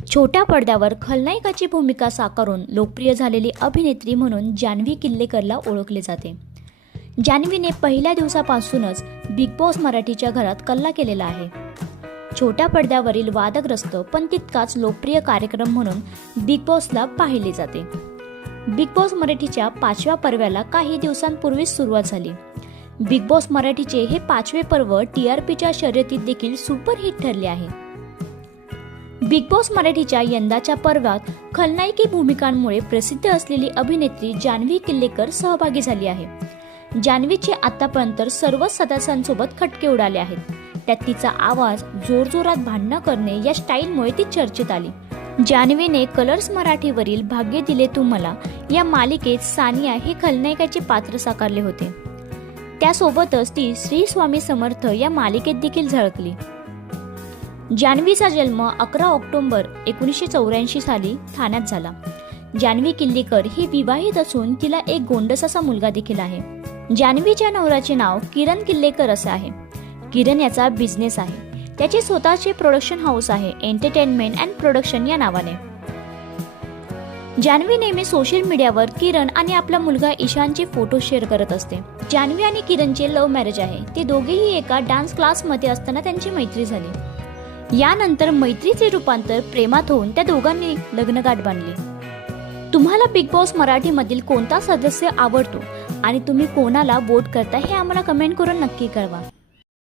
छोट्या पडद्यावर खलनायिकाची भूमिका साकारून लोकप्रिय झालेली अभिनेत्री म्हणून जान्हवी किल्लेकरला ओळखले जाते. जान्हवीने पहिल्या दिवसापासूनच बिग बॉस मराठीच्या घरात कल्ला केलेला आहे. छोट्या पडद्यावरील वादग्रस्त पण तितकाच लोकप्रिय कार्यक्रम म्हणून बिग बॉसला पाहिले जाते. बिग बॉस मराठीच्या 5व्या पर्वाला काही दिवसांपूर्वीच सुरुवात झाली. बिग बॉस मराठीचे हे 5वे पर्व TRPच्या शर्यतीत देखील सुपरहिट ठरले आहे. बिग बॉस मराठीच्या यंदाच्या पर्वात खलनायकी भूमिकांमुळे प्रसिद्ध असलेली अभिनेत्री जान्हवी किल्लेकर सहभागी झाली आहे. जान्हवीचे आतापर्यंत सर्वच सदस्यांसोबत खटके उडाले आहेत. त्यात तिचा आवाज, जोरजोरात भांडणं करणे या स्टाईलमुळे ती चर्चेत आली. जान्हवीने कलर्स मराठीवरील भाग्य दिले तू मला या मालिकेत सानिया हे खलनायकाचे पात्र साकारले होते. त्यासोबतच ती श्री स्वामी समर्थ या मालिकेत देखील झळकली. जान्हवीचा जन्म 11 ऑक्टोबर 1984 साली ठाण्यात झाला. जान्हवी किल्लेकर ही विवाहित असून तिला एक गोंडसाचा मुलगा देखील आहे. जान्हवीच्या नवऱ्याचे नाव किरण किल्लेकर असे आहे. किरण याचा बिझनेस आहे. त्याचे स्वतःचे प्रोडक्शन हाऊस आहे, एंटरटेनमेंट अँड प्रोडक्शन या नावाने. जान्हवी नेहमी सोशल मीडियावर किरण आणि आपला मुलगा ईशानचे फोटो शेअर करत असते. जान्हवी आणि किरणचे लव्ह मॅरेज आहे. ते दोघेही एका डान्स क्लासमध्ये असताना त्यांची मैत्री झाली. यानंतर मैत्रीचे रूपांतर प्रेमात होऊन त्या दोघांनी लग्नगाठ बांधली. तुम्हाला बिग बॉस मराठीमधील कोणता सदस्य आवडतो आणि तुम्ही कोणाला वोट करता हे आम्हाला कमेंट करून नक्की कळवा.